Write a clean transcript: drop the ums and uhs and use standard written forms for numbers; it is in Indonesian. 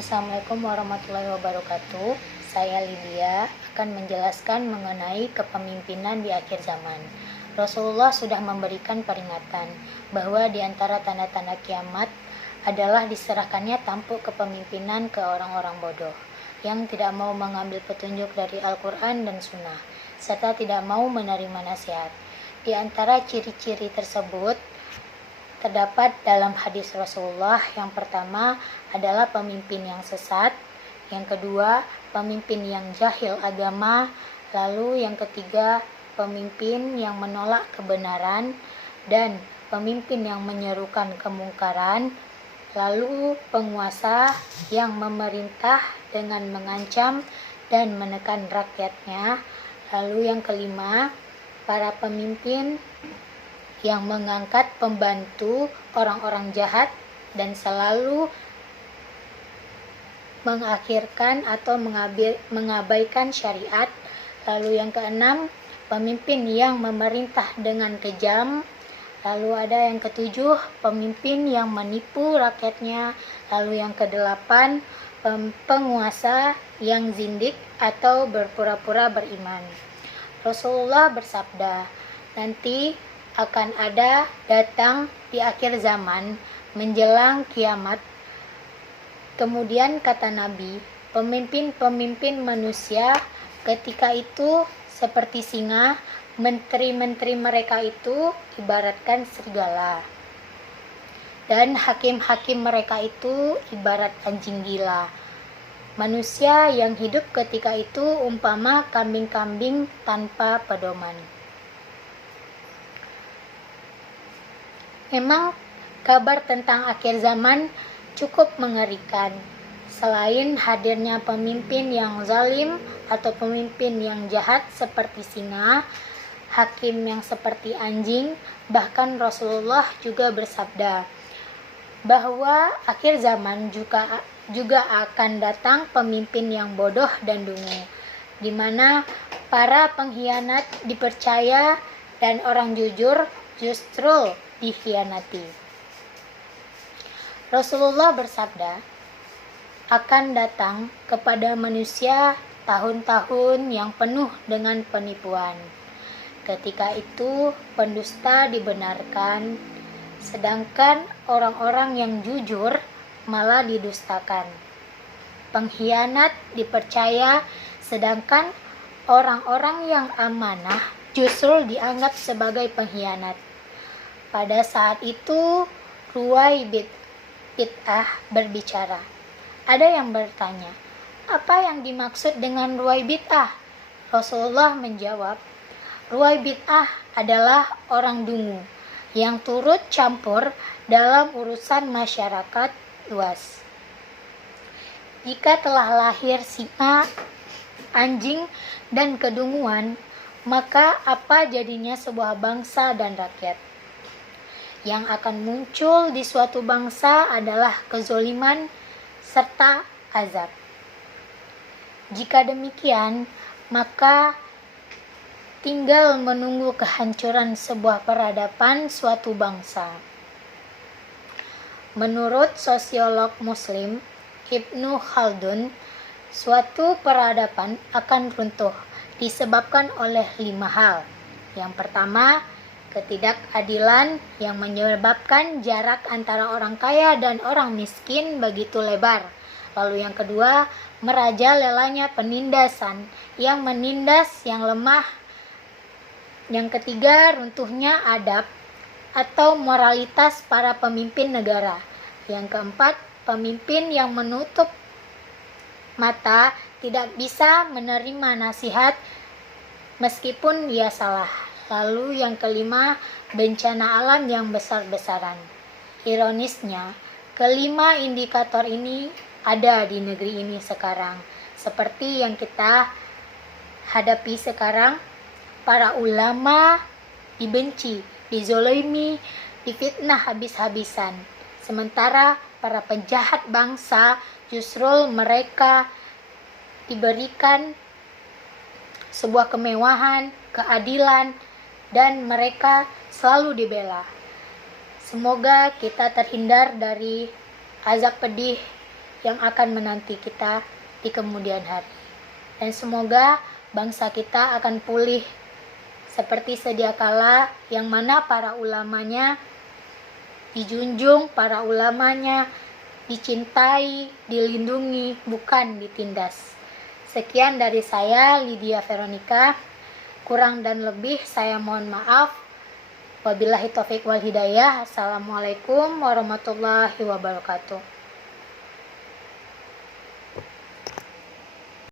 Assalamualaikum warahmatullahi wabarakatuh. Saya Lydia akan menjelaskan mengenai kepemimpinan di akhir zaman. Rasulullah sudah memberikan peringatan bahwa di antara tanda-tanda kiamat adalah diserahkannya tampuk kepemimpinan ke orang-orang bodoh yang tidak mau mengambil petunjuk dari Al-Quran dan Sunnah, serta tidak mau menerima nasihat. Di antara ciri-ciri tersebut terdapat dalam hadis Rasulullah. Yang pertama adalah pemimpin yang sesat, yang kedua pemimpin yang jahil agama, lalu yang ketiga pemimpin yang menolak kebenaran, dan pemimpin yang menyerukan kemungkaran, lalu penguasa yang memerintah dengan mengancam dan menekan rakyatnya, lalu yang kelima para pemimpin yang mengangkat pembantu orang-orang jahat dan selalu mengakhirkan atau mengabaikan syariat. Lalu yang keenam, pemimpin yang memerintah dengan kejam. Lalu ada yang ketujuh, pemimpin yang menipu rakyatnya. Lalu yang kedelapan, penguasa yang zindik atau berpura-pura beriman. Rasulullah bersabda, nanti akan ada datang di akhir zaman menjelang kiamat. Kemudian kata Nabi, pemimpin-pemimpin manusia ketika itu seperti singa, menteri-menteri mereka itu ibaratkan serigala, dan hakim-hakim mereka itu ibarat anjing gila. Manusia yang hidup ketika itu umpama kambing-kambing tanpa pedoman. Memang kabar tentang akhir zaman cukup mengerikan. Selain hadirnya pemimpin yang zalim atau pemimpin yang jahat seperti singa, hakim yang seperti anjing, bahkan Rasulullah juga bersabda bahwa akhir zaman juga akan datang pemimpin yang bodoh dan dungu, di mana para pengkhianat dipercaya dan orang jujur justru dikhianati. Rasulullah bersabda, akan datang kepada manusia tahun-tahun yang penuh dengan penipuan. Ketika itu pendusta dibenarkan, sedangkan orang-orang yang jujur malah didustakan. Pengkhianat dipercaya, sedangkan orang-orang yang amanah justru dianggap sebagai pengkhianat. Pada saat itu, Ruwai bid'ah berbicara. Ada yang bertanya, apa yang dimaksud dengan Ruwai bid'ah? Rasulullah menjawab, Ruwai bid'ah adalah orang dungu yang turut campur dalam urusan masyarakat luas. Jika telah lahir singa, anjing, dan kedunguan, maka apa jadinya sebuah bangsa dan rakyat? Yang akan muncul di suatu bangsa adalah kezoliman serta azab. Jika demikian, maka tinggal menunggu kehancuran sebuah peradaban suatu bangsa. Menurut sosiolog Muslim Ibnu Khaldun, suatu peradaban akan runtuh disebabkan oleh 5 hal. Yang pertama, ketidakadilan yang menyebabkan jarak antara orang kaya dan orang miskin begitu lebar. Lalu yang kedua, merajalelanya penindasan yang menindas yang lemah. Yang ketiga, runtuhnya adab atau moralitas para pemimpin negara. Yang keempat, pemimpin yang menutup mata tidak bisa menerima nasihat meskipun dia salah. Lalu yang kelima, bencana alam yang besar-besaran. Ironisnya, kelima indikator ini ada di negeri ini sekarang. Seperti yang kita hadapi sekarang, para ulama dibenci, dizolimi, difitnah habis-habisan. Sementara para penjahat bangsa justru mereka diberikan sebuah kemewahan, keadilan, dan mereka selalu dibela. Semoga kita terhindar dari azab pedih yang akan menanti kita di kemudian hari. Dan semoga bangsa kita akan pulih seperti sedia kala, yang mana para ulamanya dijunjung, para ulamanya dicintai, dilindungi, bukan ditindas. Sekian dari saya, Lydia Veronica. Kurang dan lebih saya mohon maaf. Wabillahi taufiq wal hidayah. Assalamualaikum warahmatullahi wabarakatuh.